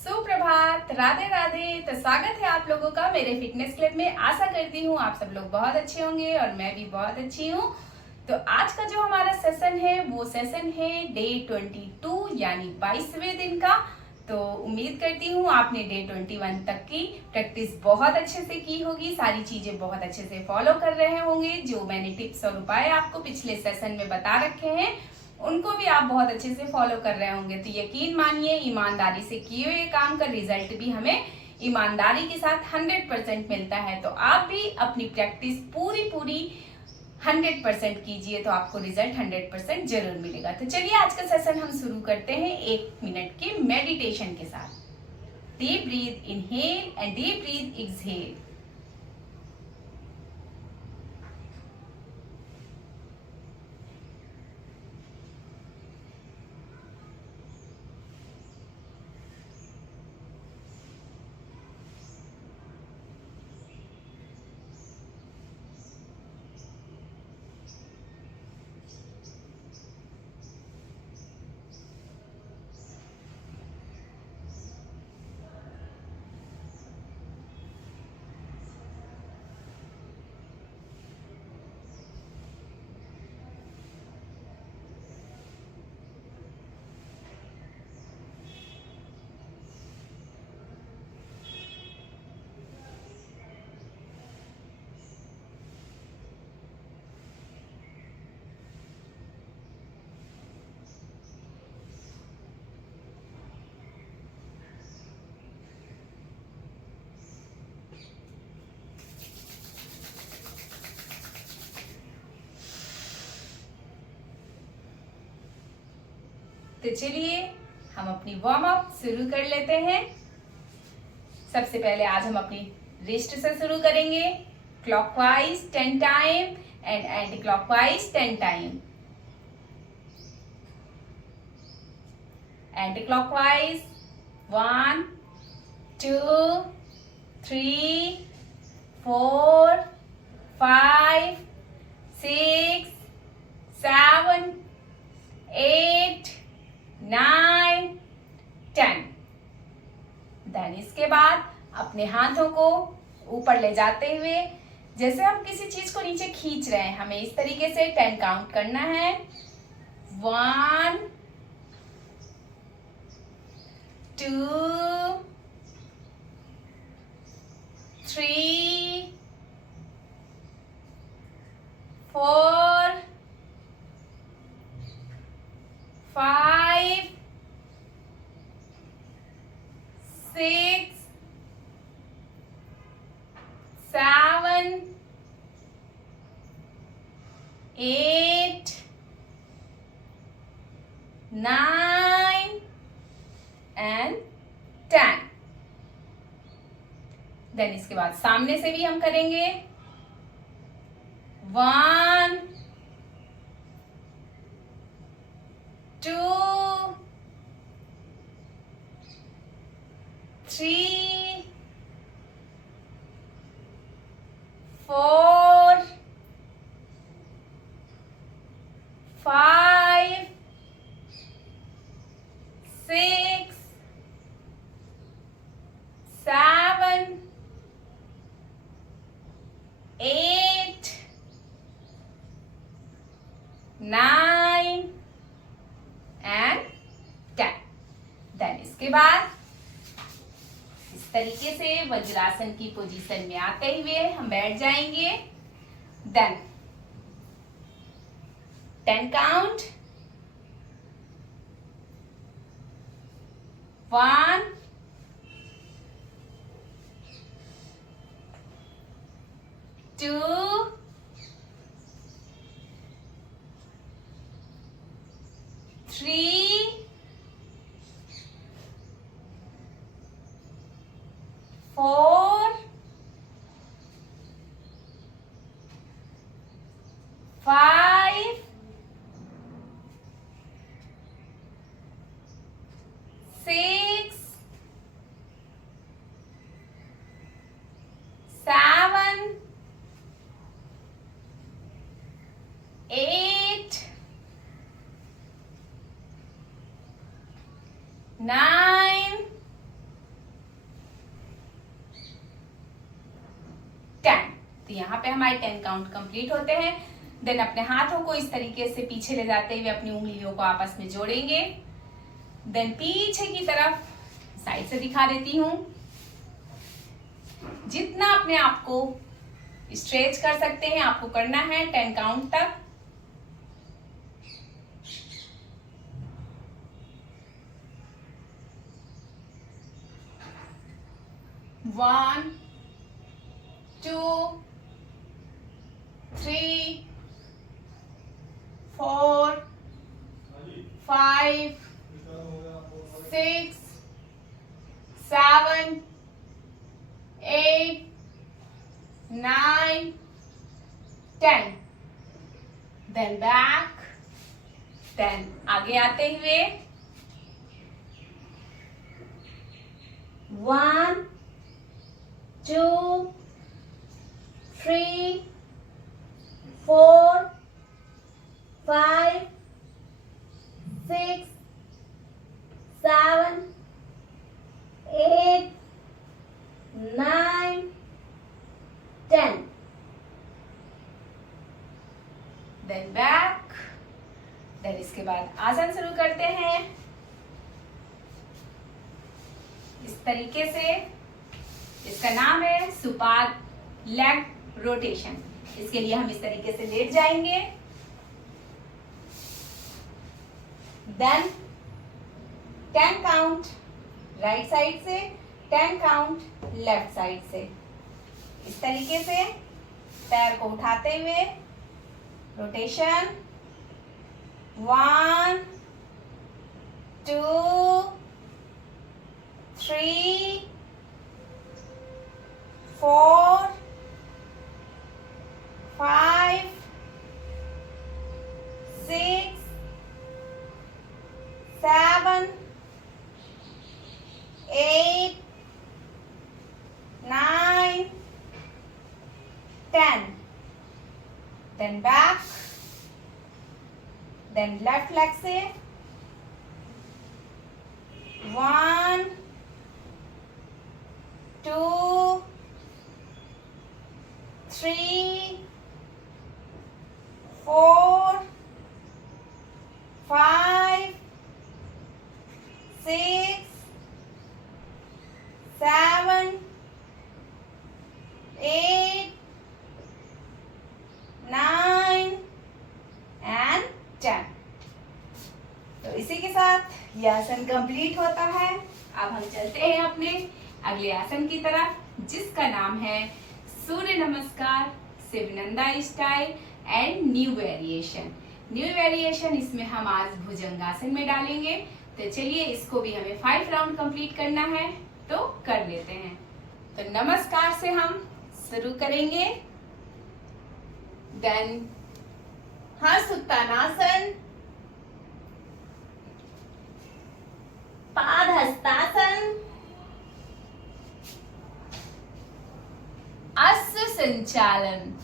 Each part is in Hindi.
सुप्रभात, राधे राधे। तो स्वागत है आप लोगों का मेरे फिटनेस क्लब में। आशा करती हूँ आप सब लोग बहुत अच्छे होंगे और मैं भी बहुत अच्छी हूँ। तो आज का जो हमारा सेशन है वो सेशन है डे 22 यानी 22वें दिन का। तो उम्मीद करती हूँ आपने डे 21 तक की प्रैक्टिस बहुत अच्छे से की होगी, सारी चीजें बहुत अच्छे से फॉलो कर रहे होंगे। जो मैंने टिप्स और उपाय आपको पिछले सेशन में बता रखे हैं उनको भी आप बहुत अच्छे से फॉलो कर रहे होंगे। तो यकीन मानिए ईमानदारी से किए हुए काम का रिजल्ट भी हमें ईमानदारी के साथ 100% मिलता है। तो आप भी अपनी प्रैक्टिस पूरी 100% कीजिए तो आपको रिजल्ट 100% जरूर मिलेगा। तो चलिए आज का सेशन हम शुरू करते हैं 1 मिनट के मेडिटेशन के साथ। Deep breath inhale and deep breath exhale. तो चलिए हम अपनी वार्म अप शुरू कर लेते हैं। सबसे पहले आज हम अपनी रिस्ट से शुरू करेंगे। Clockwise 10 time and anti clockwise 10 time. Anti clockwise 1 2 3 4 5 6 7 8 9 10। Then इसके बाद अपने हाथों को ऊपर ले जाते हुए जैसे हम किसी चीज को नीचे खींच रहे हैं, हमें इस तरीके से 10 काउंट करना है। 1 2 3 4 5 6 7 8 9 एंड 10। देन इसके बाद सामने से भी हम करेंगे। 1 2 3 4 5 6 7 8 9 एंड 10। देन इसके बाद इस तरीके से वज्रासन की पोजीशन में आते हुए हम बैठ जाएंगे। Then 10 count. 1 2 3 4 5 6 7 8 9 तो यहाँ पे हमारे 10 काउंट कंप्लीट होते हैं। देन अपने हाथों को इस तरीके से पीछे ले जाते हुए अपनी उंगलियों को आपस में जोड़ेंगे। देन पीछे की तरफ साइड से दिखा देती हूँ। जितना अपने आप को स्ट्रेच कर सकते हैं आपको करना है 10 काउंट तक। वन, 2, 3, 4, 5, 6, 7, 8, 9, 10। Then back. देन आगे आते हुए 1, 2, 3, 4, 5, 6, 7, 8, 9, 10। Then back. देन इसके बाद आसन शुरू करते हैं इस तरीके से। इसका नाम है सुपाद लेग रोटेशन। इसके लिए हम इस तरीके से लेट जाएंगे। देन 10 काउंट राइट साइड से, 10 काउंट लेफ्ट साइड से। इस तरीके से पैर को उठाते हुए rotation. 1, 2, 3, 4, 5, 6, 7, 8, 9, 10. Then back. Then left leg से 1, 2, 3, 4, 5, 6, 7, 8, 9 and 10। तो इसी के साथ यह आसन कंप्लीट होता है। अब हम चलते हैं अपने अगले आसन की तरफ, जिसका नाम है सूर्य नमस्कार Shivnanda style and new variation. New variation इसमें हम आज भुजंगासन में डालेंगे। तो चलिए इसको भी हमें 5 राउंड कंप्लीट करना है, तो कर लेते हैं। तो नमस्कार से हम शुरू करेंगे। देन हस्तोत्तानासन, पाद हस्तासन, अश्व संचालन,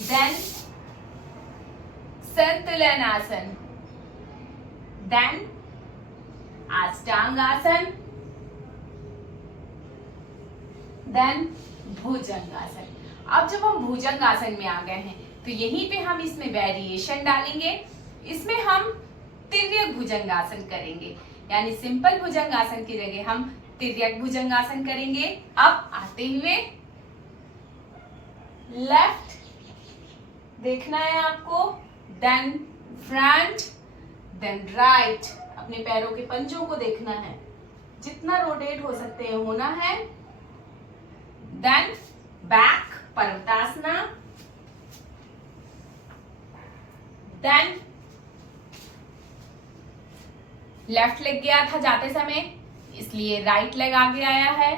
देन संतुलन आसन, देन अष्टांगासन, देन भुजंगासन। अब जब हम भुजंगासन में आ गए हैं तो यहीं पे हम इसमें वेरिएशन डालेंगे। इसमें हम तिर्यक भुजंगासन करेंगे, यानी सिंपल भुजंगासन की जगह हम तिर्यक भुजंगासन करेंगे। अब आते हुए लेफ्ट देखना है आपको, देन फ्रंट, देन राइट। अपने पैरों के पंजों को देखना है, जितना रोटेट हो सकते हैं होना है। देन बैक पर्वतासना, देन लेफ्ट लेग गया था जाते समय, इसलिए राइट लेग आगे आया है।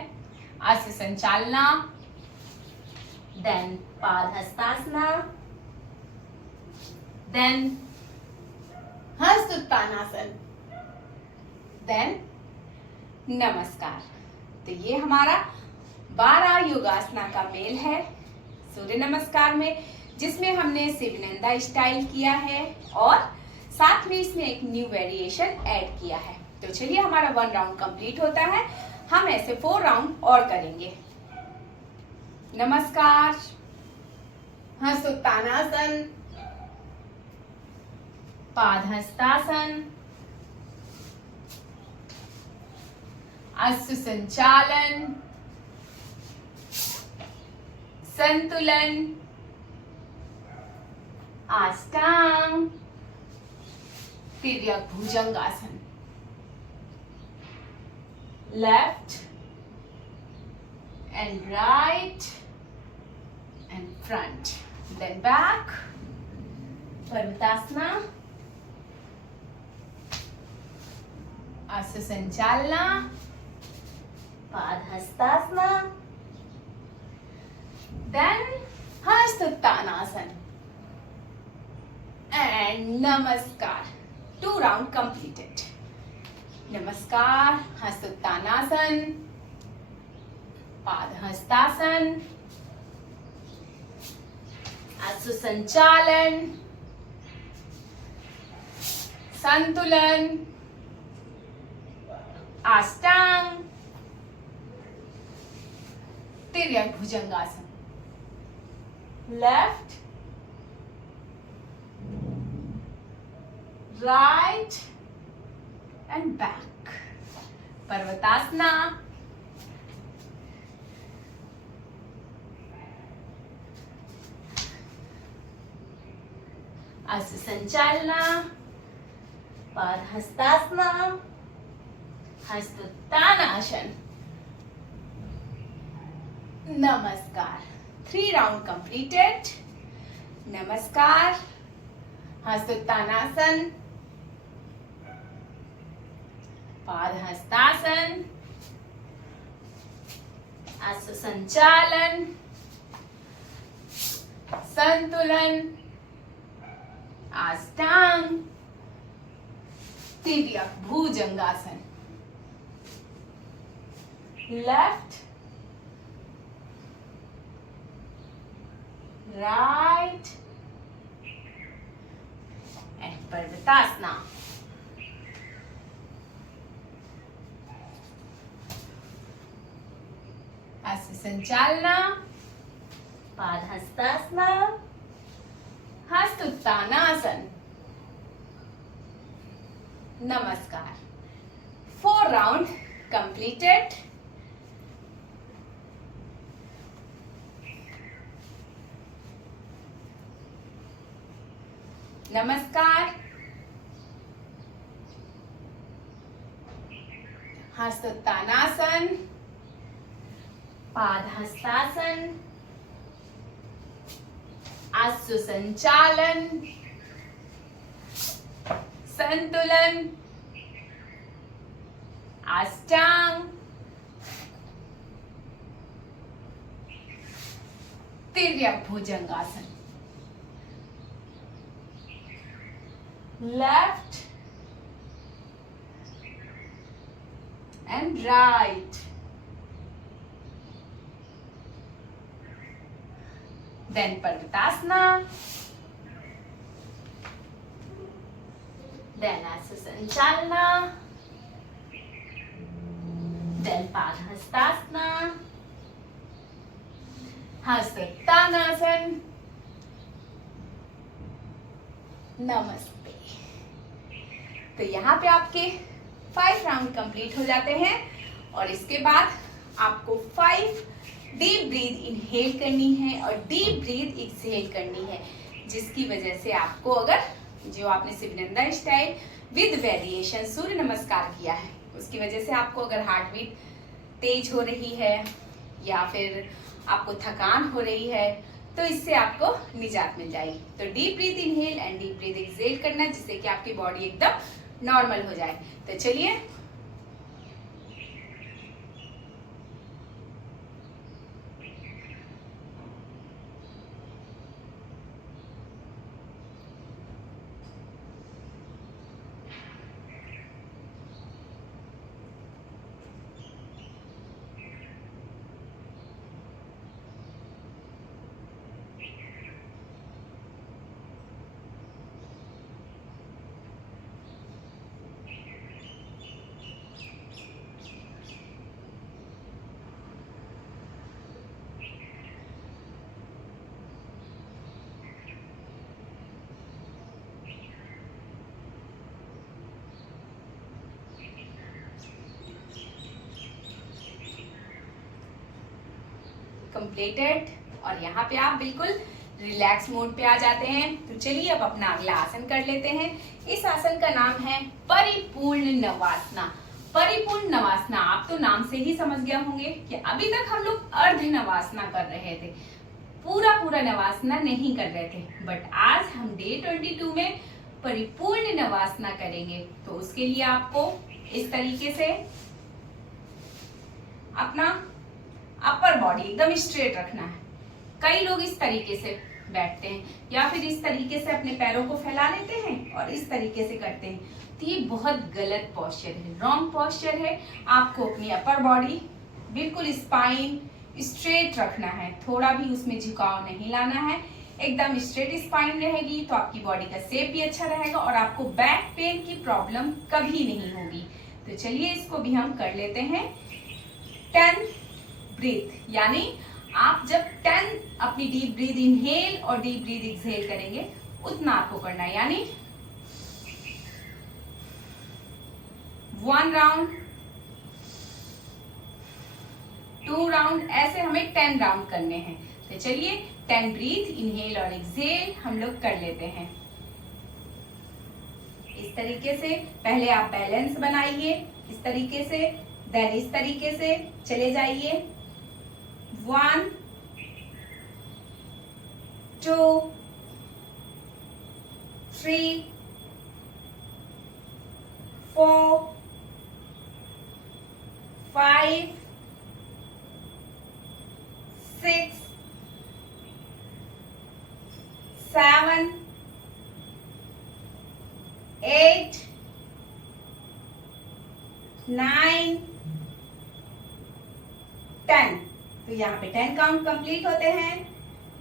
अश्व संचालना, देन पाद हस्तासना, देन हस्तोत्तानासन, देन नमस्कार। तो ये हमारा 12 योगासना का मेल है सूर्य नमस्कार में, जिसमें हमने शिवनंदा स्टाइल किया है और साथ में इसमें एक न्यू वेरिएशन ऐड किया है। तो चलिए हमारा 1 राउंड कंप्लीट होता है। हम ऐसे 4 राउंड और करेंगे। नमस्कार, हस्तोत्तानासन, पादहस्तासन, अश्व संचालन, संतुलन, आष्टांग, तिर्यक भुजंगासन, left and right and front, then back, Parvatasana, Asya Sanchalana, Padhastasana, then Hastottanasana and Namaskar. 2 rounds completed. Namaskar, Hastottanasana, padahastasana, अश्व संचालन, संतुलन, अष्टांग, तिर्यक भुजंगासन, लेफ्ट, राइट एंड बैक, पर्वतासना, अश्व संचालना, पादहस्तासना, हस्तोत्तानासन, नमस्कार. 3 rounds completed. नमस्कार, हस्तोत्तानासन, पादहस्तासन, अश्व संचालन, संतुलन, अष्टांग, तिर्यक भुजंगासन, लेफ्ट, राइट एंड पर्वतासना. अश्व संचालना, पादहस्तासना, हस्तोत्तानासन, नमस्कार. 4 rounds completed. नमस्कार, हस्तोत्तानासन, पादहस्तासन, अश्व संचालन, संतुलन, अष्टांग, तिर्यक भुजंगासन, left and right, then Parvatasana, then Asya Sanchalana, then Padhastasana, Hastottanasana, नमस्ते. तो यहाँ पे आपके 5 राउंड कंप्लीट हो जाते हैं और इसके बाद आपको 5 डीप ब्रीथ इनहेल करनी है और डीप ब्रीथ एक्सहेल करनी है, जिसकी वजह से आपको अगर जो आपने शिवनंदा स्टाइल विद वेरिएशन सूर्य नमस्कार किया है उसकी वजह से आपको अगर हार्ट बीट तेज हो रही है या फिर आपको थकान हो रही है तो इससे आपको निजात मिल जाएगी. तो deep breath inhale and deep breath exhale करना जिससे कि आपकी बॉडी एकदम नॉर्मल हो जाए. तो चलिए कंप्लीटेड और यहाँ पे आप बिल्कुल रिलैक्स मोड पे आ जाते हैं। तो चलिए अब अपना अगला आसन कर लेते हैं। इस आसन का नाम है परिपूर्ण नवासना। परिपूर्ण नवासना, आप तो नाम से ही समझ गए होंगे कि अभी तक हम लोग अर्ध नवासना कर रहे थे, पूरा नवासना नहीं कर रहे थे, बट आज हम डे 22 में परिपूर्ण नवासना करेंगे। तो उसके लिए आपको इस तरीके से अपना अपर बॉडी एकदम स्ट्रेट रखना है। कई लोग इस तरीके से बैठते हैं या फिर इस तरीके से अपने पैरों को फैला लेते हैं और इस तरीके से करते हैं, तो ये बहुत गलत पोस्चर है, रॉन्ग पोस्चर है। आपको अपनी अपर बॉडी बिल्कुल स्पाइन स्ट्रेट रखना है, थोड़ा भी उसमें झुकाव नहीं लाना है, एकदम स्ट्रेट स्पाइन रहेगी तो आपकी बॉडी का शेप भी अच्छा रहेगा और आपको बैक पेन की प्रॉब्लम कभी नहीं होगी। तो चलिए इसको भी हम कर लेते हैं। 10 ब्रीथ, यानी आप जब 10 अपनी डीप ब्रीथ इनहेल और डीप ब्रीथ एक्सहेल करेंगे उतना आपको करना है, यानी 1 राउंड, 2 राउंड, ऐसे हमें 10 राउंड करने हैं। तो चलिए 10 ब्रीथ इनहेल और एक्सहेल हम लोग कर लेते हैं। इस तरीके से पहले आप बैलेंस बनाइए, इस तरीके से, देन इस तरीके से चले जाइए। 1 2 3 4 5 6 7 8 9 10। तो यहाँ पे 10 काउंट कंप्लीट होते हैं।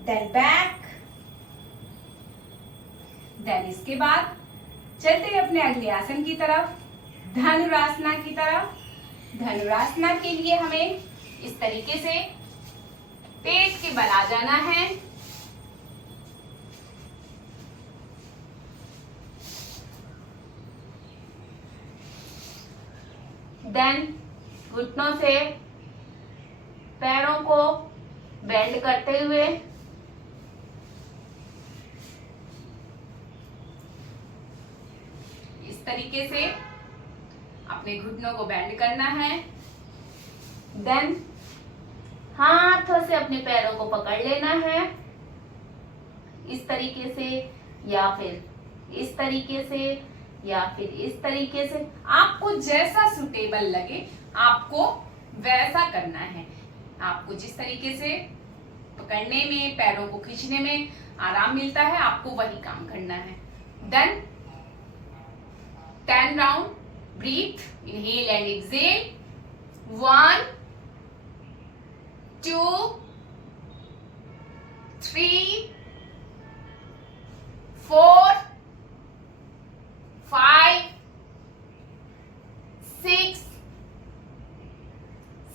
देन बैक, देन इसके बाद चलते हैं अपने अगले आसन की तरफ, धनुरासना की तरफ। धनुरासना के लिए हमें इस तरीके से पेट के बल आ जाना है। देन घुटनों से पैरों को बेंड करते हुए इस तरीके से अपने घुटनों को बेंड करना है। देन हाथों से अपने पैरों को पकड़ लेना है, इस तरीके से या फिर इस तरीके से या फिर इस तरीके से, आपको जैसा सुटेबल लगे आपको वैसा करना है। आपको जिस तरीके से पकड़ने में, पैरों को खींचने में आराम मिलता है, आपको वही काम करना है। Then 10 round breath inhale and exhale. 1 2 3 4 5 6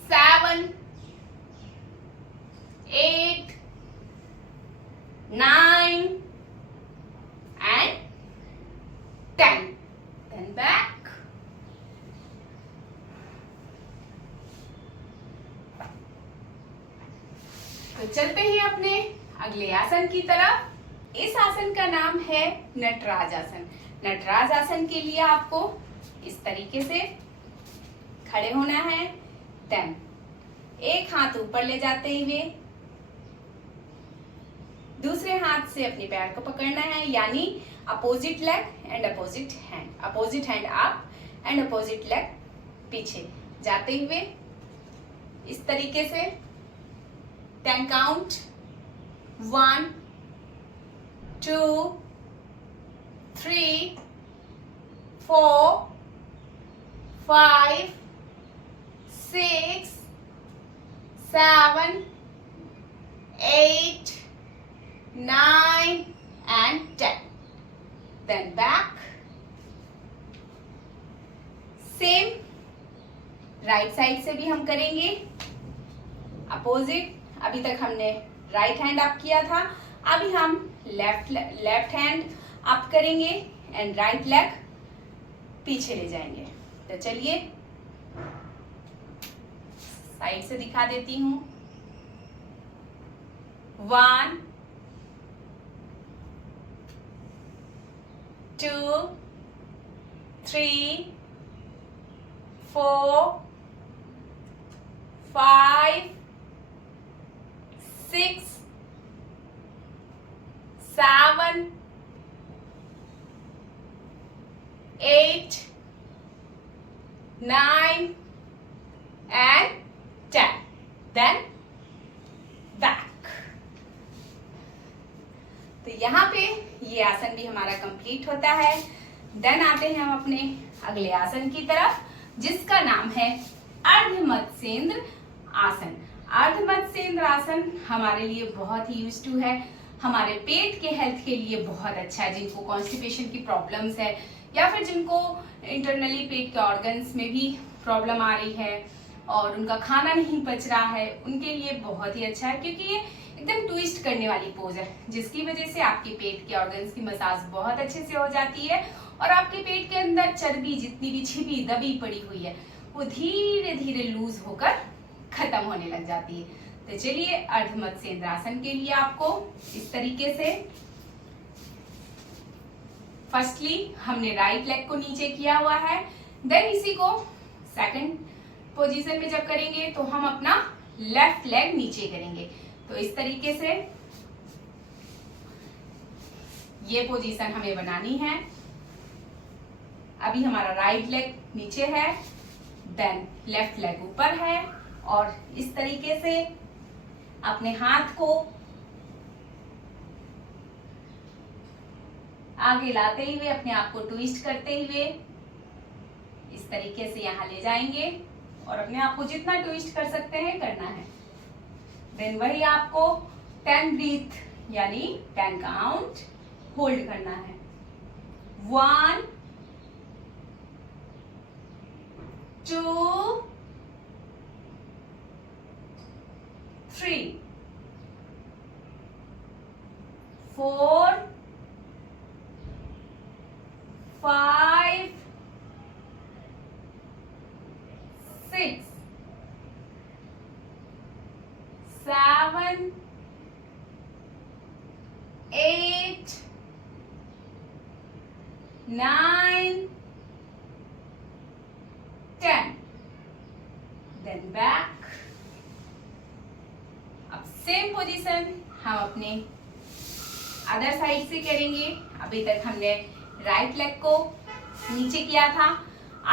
7 8 9 and 10. Then back. तो चलते हैं अपने अगले आसन की तरफ। इस आसन का नाम है नटराज आसन। नटराज आसन के लिए आपको इस तरीके से खड़े होना है। देन एक हाथ ऊपर ले जाते हुए दूसरे हाथ से अपने पैर को पकड़ना है, यानी opposite leg and opposite hand, opposite hand up and opposite leg पीछे जाते हुए इस तरीके से 10 count. 1 2 3 4 5 6 7 8 9 and 10. Then back. Same right side से भी हम करेंगे अपोजिट। अभी तक हमने राइट हैंड अप किया था, अभी हम लेफ्ट हैंड अप करेंगे एंड राइट लेग पीछे ले जाएंगे। तो चलिए साइड से दिखा देती हूँ। 1 2 3 4 5 6 7 8 9 and 10. Then back. तो यहाँ पे ये आसन भी हमारा कंप्लीट होता है। देन आते हैं हम अपने अगले आसन की तरफ, जिसका नाम है अर्धमत्स्येंद्र आसन। अर्धमत्स्येंद्र आसन हमारे लिए बहुत ही यूज टू है, हमारे पेट के हेल्थ के लिए बहुत अच्छा है। जिनको कॉन्स्टिपेशन की प्रॉब्लम्स है या फिर जिनको इंटरनली पेट के ऑर्गन्स में भी प्रॉब्लम आ रही है और उनका खाना नहीं पच रहा है, उनके लिए बहुत ही अच्छा है, क्योंकि ये एकदम ट्विस्ट करने वाली पोज है, जिसकी वजह से आपके पेट के ऑर्गन्स की मसाज बहुत अच्छे से हो जाती है और आपके पेट के अंदर चर्बी जितनी भी छिपी दबी पड़ी हुई है वो धीरे धीरे लूज होकर खत्म होने लग जाती है। तो चलिए अर्धमत्स्येंद्र आसन के लिए आपको इस तरीके से, फर्स्टली हमने राइट लेग को नीचे किया हुआ है। देन इसी को सेकंड पोजीशन में जब करेंगे तो हम अपना लेफ्ट लेग नीचे करेंगे। तो इस तरीके से ये पोजीशन हमें बनानी है। अभी हमारा राइट लेग नीचे है, देन लेफ्ट लेग ऊपर है और इस तरीके से अपने हाथ को आगे लाते हुए अपने आप को ट्विस्ट करते हुए इस तरीके से यहाँ ले जाएंगे और अपने आप को जितना ट्विस्ट कर सकते हैं करना है। देन वही आपको 10 ब्रीथ यानी 10 काउंट होल्ड करना है। 1 2 3 4 5 6 7 8 9 10. Then back. अब सेम पोजीशन हम अपने अदर साइड से करेंगे। अभी तक हमने राइट लेग को नीचे किया था,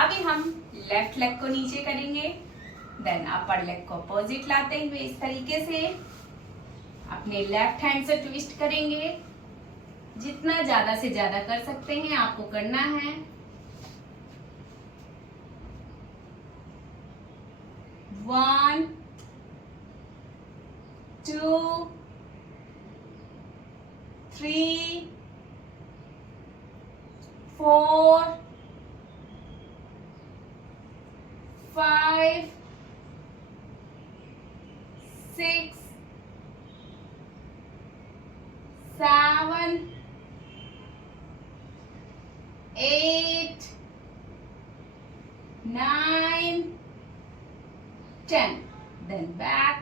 अभी हम लेफ्ट लेग को नीचे करेंगे। देन अपर लेग को अपोजिट लाते हुए इस तरीके से अपने लेफ्ट हैंड से ट्विस्ट करेंगे। जितना ज्यादा से ज्यादा कर सकते हैं आपको करना है। 1 2 3 4 5 6 7 8 9 10. Then back.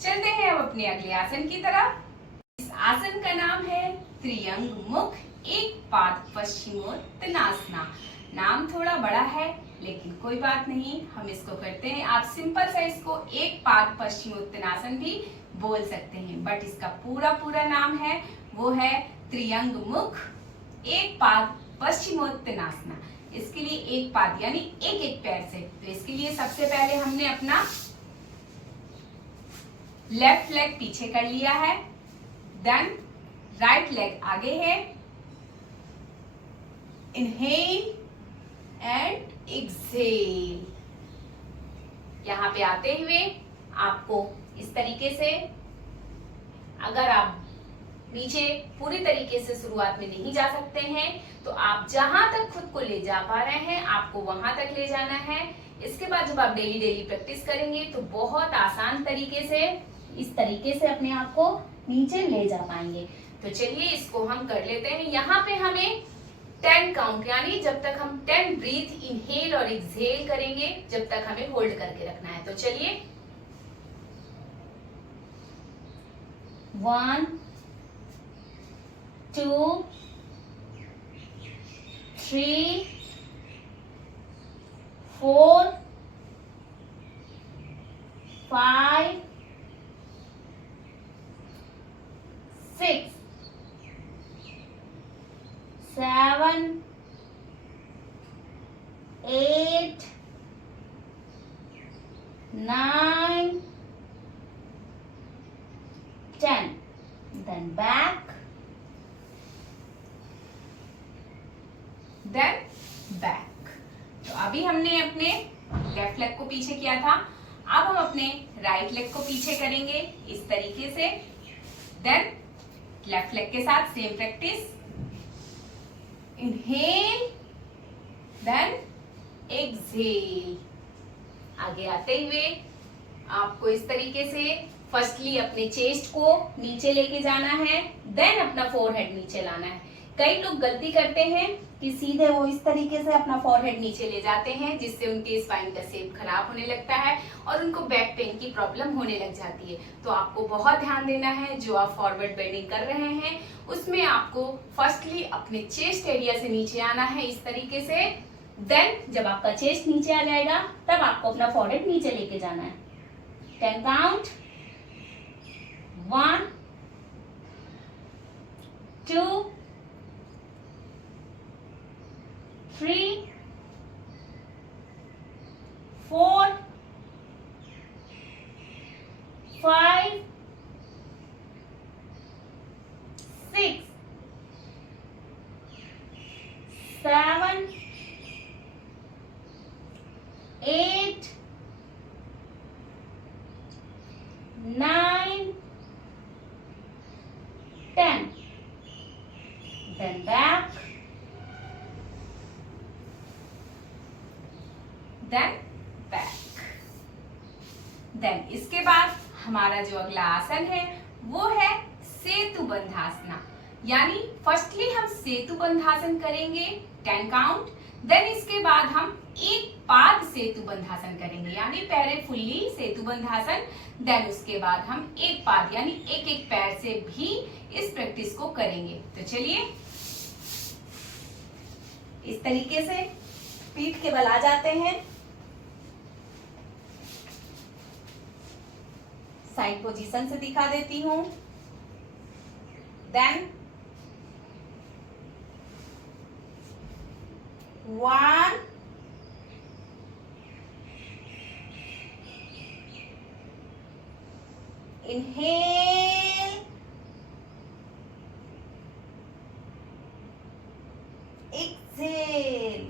चलते हैं अब अपने अगले आसन की तरफ। इस आसन का नाम है त्रियंग मुख एक पाद पश्चिमोत्तानासना। नाम थोड़ा बड़ा है लेकिन कोई बात नहीं, हम इसको करते हैं। आप सिंपल सा इसको एक पाद पश्चिमोत्तानासन भी बोल सकते हैं, बट इसका पूरा नाम है वो है त्रियंग मुख एक पाद पश्चिमोत्तानासना। इसके लिए एक पाद यानी एक एक पैर से। तो इसके लिए सबसे पहले हमने अपना लेफ्ट लेग पीछे कर लिया है, देन राइट लेग आगे है। Inhale and exhale. यहां पे आते हुए आपको इस तरीके से, अगर आप नीचे पूरी तरीके से शुरुआत में नहीं जा सकते हैं तो आप जहां तक खुद को ले जा पा रहे हैं आपको वहां तक ले जाना है। इसके बाद जब आप डेली प्रैक्टिस करेंगे तो बहुत आसान तरीके से इस तरीके से अपने आप को नीचे ले जा पाएंगे। तो चलिए इसको हम कर लेते हैं। यहाँ पे हमें 10 काउंट यानी जब तक हम 10 ब्रीथ इनहेल और एक्सहेल करेंगे जब तक हमें होल्ड करके रखना है। तो चलिए 1 2 3 4 5 6 7 8 9 10. Then back. Then back. तो अभी हमने अपने लेफ्ट लेग को पीछे किया था, अब हम अपने राइट लेग को पीछे करेंगे इस तरीके से। देन लेफ्ट लेग के साथ same practice. Inhale, then exhale. आगे आते हुए आपको इस तरीके से फर्स्टली अपने चेस्ट को नीचे लेके जाना है, देन अपना फोरहेड नीचे लाना है। कई लोग गलती करते हैं कि सीधे वो इस तरीके से अपना फोरहेड नीचे ले जाते हैं, जिससे उनके स्पाइन का शेप खराब होने लगता है और उनको बैक पेन की प्रॉब्लम होने लग जाती है। तो आपको बहुत ध्यान देना है, जो आप फॉरवर्ड बेंडिंग कर रहे हैं उसमें आपको फर्स्टली अपने चेस्ट एरिया से नीचे आना है इस तरीके से। देन जब आपका चेस्ट नीचे आ जाएगा तब आपको अपना फोरहेड नीचे लेके जाना है। 10 count. 1 2 3 4 5 6 7 8 9 10. Then back. Then back. Then इसके बाद हमारा जो अगला आसन है वो है सेतु बंधासना। यानी फर्स्टली हम सेतु बंधासन करेंगे 10 काउंट। देन इसके बाद हम एक पाद सेतु बंधासन करेंगे, यानी पैरे फुल्ली सेतु बंधासन। देन उसके बाद हम एक पाद यानी एक एक पैर से भी इस प्रैक्टिस को करेंगे। तो चलिए, इस तरीके से पीठ के बल आ जाते हैं। साइड पोजीशन से दिखा देती हूं। Then 1 inhale, exhale,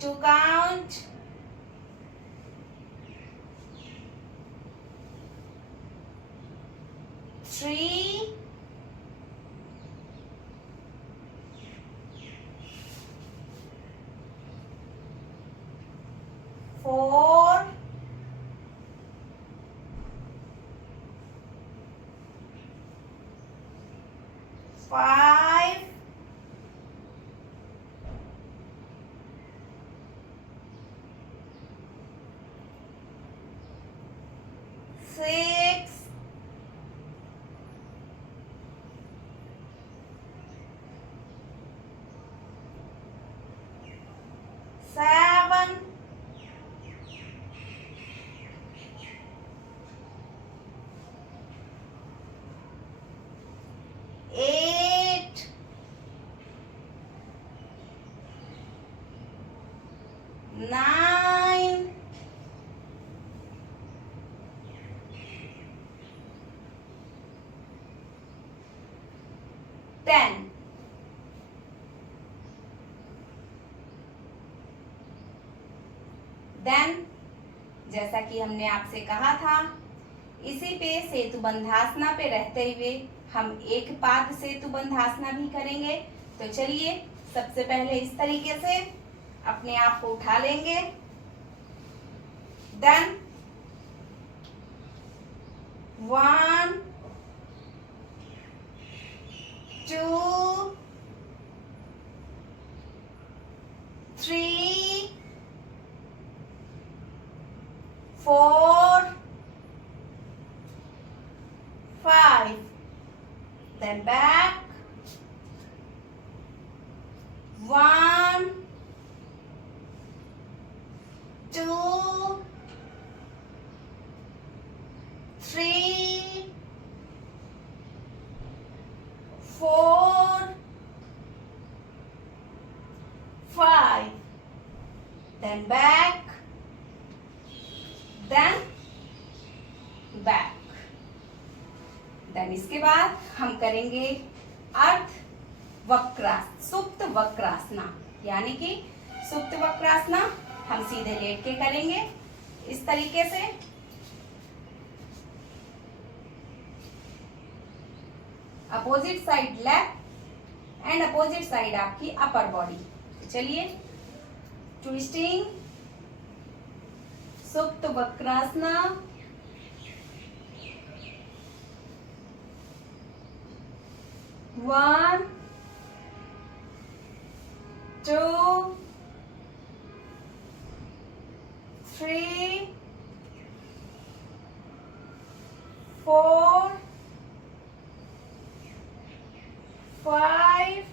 2 count, 3 4 5 6 7 8 9 10. Then जैसा कि हमने आपसे कहा था, इसी पे सेतु बंधासना पे रहते हुए हम एक पाद सेतु बंधासना भी करेंगे। तो चलिए, सबसे पहले इस तरीके से अपने आप को उठा लेंगे। Then 1 2 3 4 5 then back, 1, 2, 3, 4, 5, then back, then back. Then इसके बाद हम करेंगे अर्ध वक्रासन, सुप्त वक्रासना, यानी कि सुप्त वक्रासना हम सीधे लेट के करेंगे इस तरीके से। Opposite side left and opposite side आपकी अपर बॉडी। चलिए, ट्विस्टिंग, सुप्त वक्रासना, one, 2, 3, 4, 5,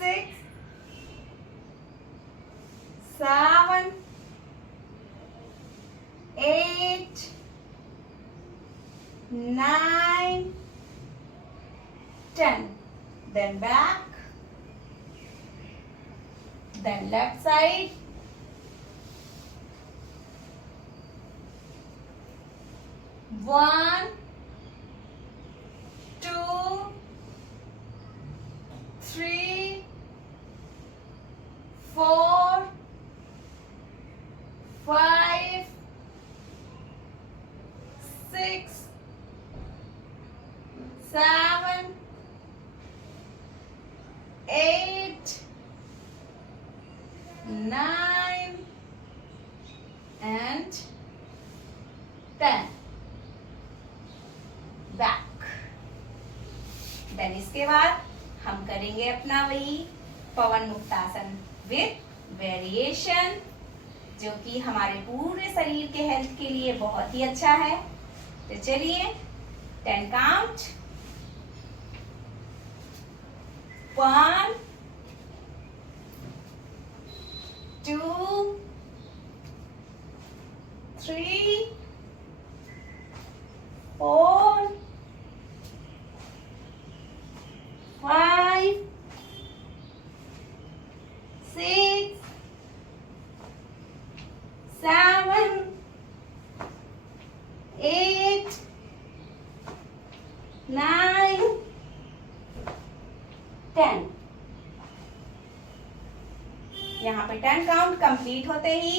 6, 7, 8, 9, 10. Then back, then left side, one, 2, 3, 4, 5, 6, 7, 8, 9 and 10. Back. Then इसके बाद हम करेंगे अपना वही पवन मुक्तासन विथ वेरिएशन, जो कि हमारे पूरे शरीर के हेल्थ के लिए बहुत ही अच्छा है। तो चलिए, 10 काउंट, 1, 2, 3, 4, 5, 6, 7, 8, 9, 10। यहाँ पे 10 काउंट कंप्लीट होते ही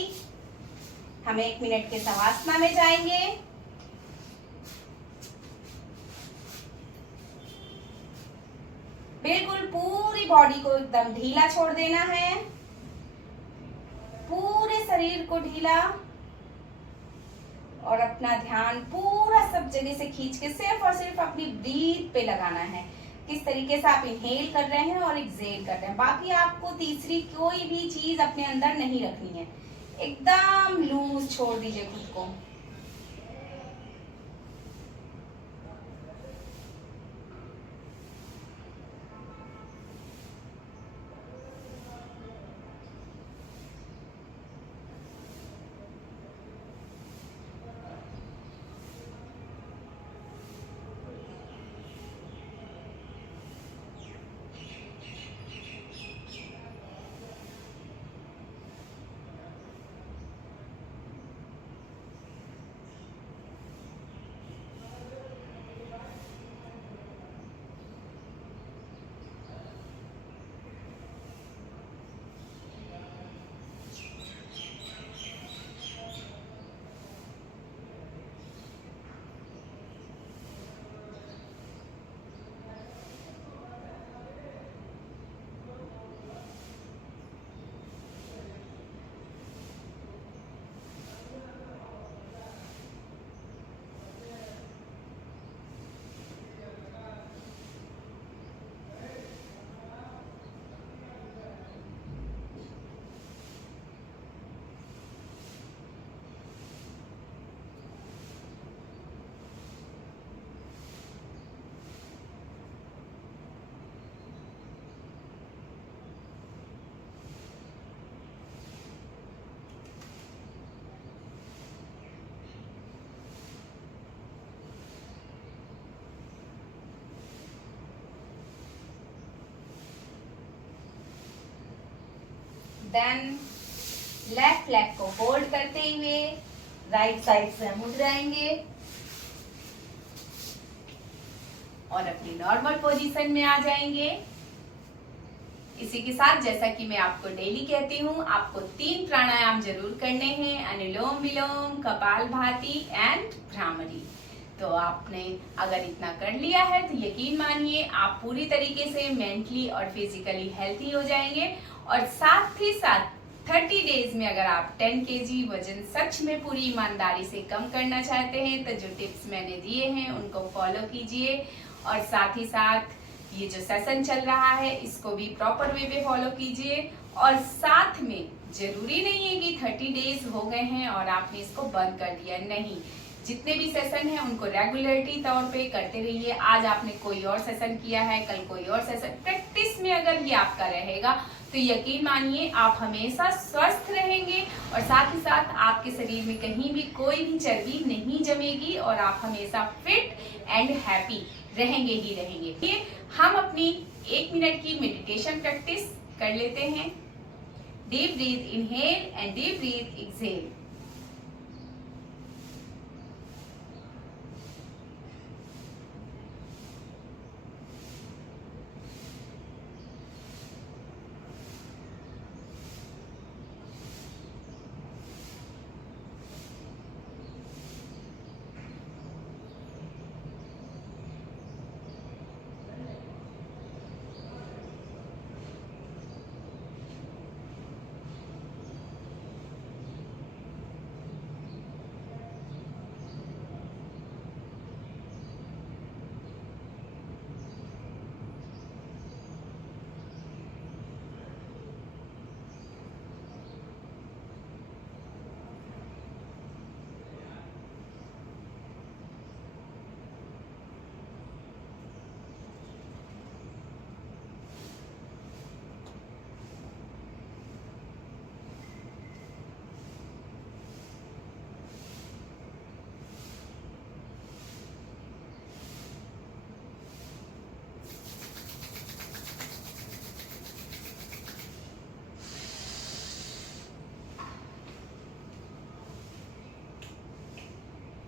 हम 1 मिनट के शवासना में जाएंगे। बिल्कुल पूरी बॉडी को एकदम ढीला छोड़ देना है, पूरे शरीर को ढीला, और अपना ध्यान पूरा सब जगह से खींच के सिर्फ और सिर्फ अपनी ब्रीथ पे लगाना है। किस तरीके से आप इनहेल कर रहे हैं और एक्सहेल कर रहे हैं। बाकी आपको तीसरी कोई भी चीज अपने अंदर नहीं रखनी है, एकदम लूज छोड़ दीजिए खुद को। देन लेफ्ट लेग को होल्ड करते हुए राइट साइड से हम उठ जाएंगे और अपनी नॉर्मल पोजीशन में आ जाएंगे। इसी के साथ जैसा कि मैं आपको डेली कहती हूँ, आपको 3 प्राणायाम जरूर करने हैं, अनुलोम विलोम, कपालभाति एंड भ्रामरी। तो आपने अगर इतना कर लिया है तो यकीन मानिए आप पूरी तरीके से मेंटली और फिजिकली हेल्थी हो जाएंगे। और साथ ही साथ 30 डेज में अगर आप 10 kg वजन सच में पूरी ईमानदारी से कम करना चाहते हैं तो जो टिप्स मैंने दिए हैं उनको फॉलो कीजिए। और साथ ही साथ ये जो सेशन चल रहा है इसको भी प्रॉपर वे पे फॉलो कीजिए। और साथ में जरूरी नहीं है कि 30 डेज हो गए हैं और आपने इसको बंद कर दिया, नहीं, जितने भी सेशन हैं उनको रेगुलरिटी तौर पे करते रहिए। आज आपने कोई और सेशन किया है, कल कोई और सेशन, प्रैक्टिस में अगर ये आपका रहेगा तो यकीन मानिए आप हमेशा स्वस्थ रहेंगे और साथ ही साथ आपके शरीर में कहीं भी कोई भी चर्बी नहीं जमेगी और आप हमेशा फिट एंड हैप्पी रहेंगे ही रहेंगे। ये हम अपनी 1 मिनट की मेडिटेशन प्रैक्टिस कर लेते हैं। Deep breath inhale and deep breath exhale.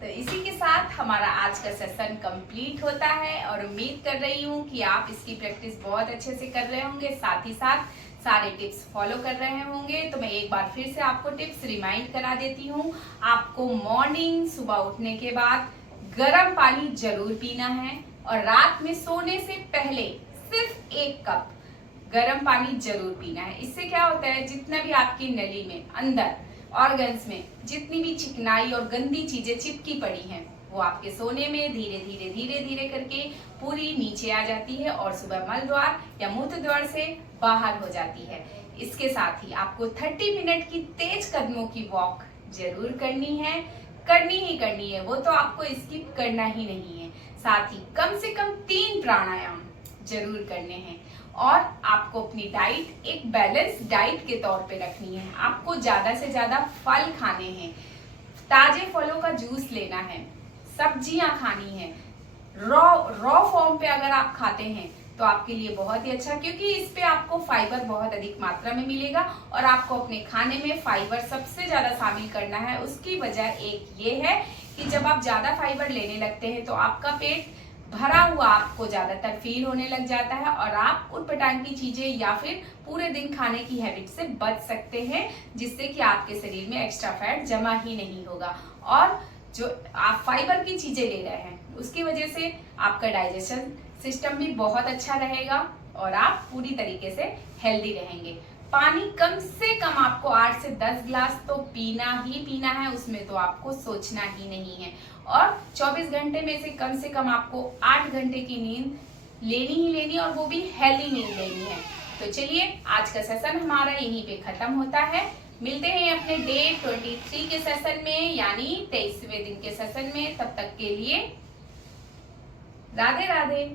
तो इसी के साथ हमारा आज का सेशन कंप्लीट होता है और उम्मीद कर रही हूँ कि आप इसकी प्रैक्टिस बहुत अच्छे से कर रहे होंगे, साथ ही साथ सारे टिप्स फॉलो कर रहे होंगे। तो मैं एक बार फिर से आपको टिप्स रिमाइंड करा देती हूँ। आपको मॉर्निंग सुबह उठने के बाद गर्म पानी जरूर पीना है और रात में सोने से पहले सिर्फ 1 कप गर्म पानी जरूर पीना है। इससे क्या होता है, जितना भी आपकी नली में अंदर ऑर्गन्स में जितनी भी चिकनाई और गंदी चीजें चिपकी पड़ी हैं वो आपके सोने में धीरे धीरे धीरे धीरे करके पूरी नीचे आ जाती है और सुबह मल द्वार या मूत्र द्वार से बाहर हो जाती है। इसके साथ ही आपको 30 मिनट की तेज कदमों की वॉक जरूर करनी है, करनी ही करनी है, वो तो आपको स्किप करना ही नहीं है। साथ ही कम से कम 3 प्राणायाम जरूर करने हैं और आपको अपनी डाइट एक बैलेंस डाइट के तौर पे रखनी है। आपको ज्यादा से ज्यादा फल खाने हैं, ताजे फलों का जूस लेना है, सब्जियां खानी है। रॉ फॉर्म पे अगर आप खाते हैं तो आपके लिए बहुत ही अच्छा, क्योंकि इस पे आपको फाइबर बहुत अधिक मात्रा में मिलेगा और आपको अपने खाने में फाइबर सबसे ज्यादा शामिल करना है। उसकी वजह एक ये है कि जब आप ज्यादा फाइबर लेने लगते हैं तो आपका पेट भरा हुआ आपको ज्यादातर फील होने लग जाता है और आप उटपटांग की चीजें या फिर पूरे दिन खाने की हैबिट से बच सकते हैं, जिससे कि आपके शरीर में एक्स्ट्रा फैट जमा ही नहीं होगा। और जो आप फाइबर की चीजें ले रहे हैं उसकी वजह से आपका डाइजेशन सिस्टम भी बहुत अच्छा रहेगा और आप पूरी तरीके से हेल्दी रहेंगे। पानी कम से कम आपको 8 से 10 गिलास तो पीना ही पीना है, उसमें तो आपको सोचना ही नहीं है। और 24 घंटे में से कम आपको 8 घंटे की नींद लेनी ही लेनी और वो भी हेल्दी नींद लेनी है। तो चलिए आज का सेशन हमारा यहीं पे खत्म होता है। मिलते हैं अपने डे 23 के सेशन में, यानी 23वें दिन के सेशन में। तब तक के लिए राधे राधे।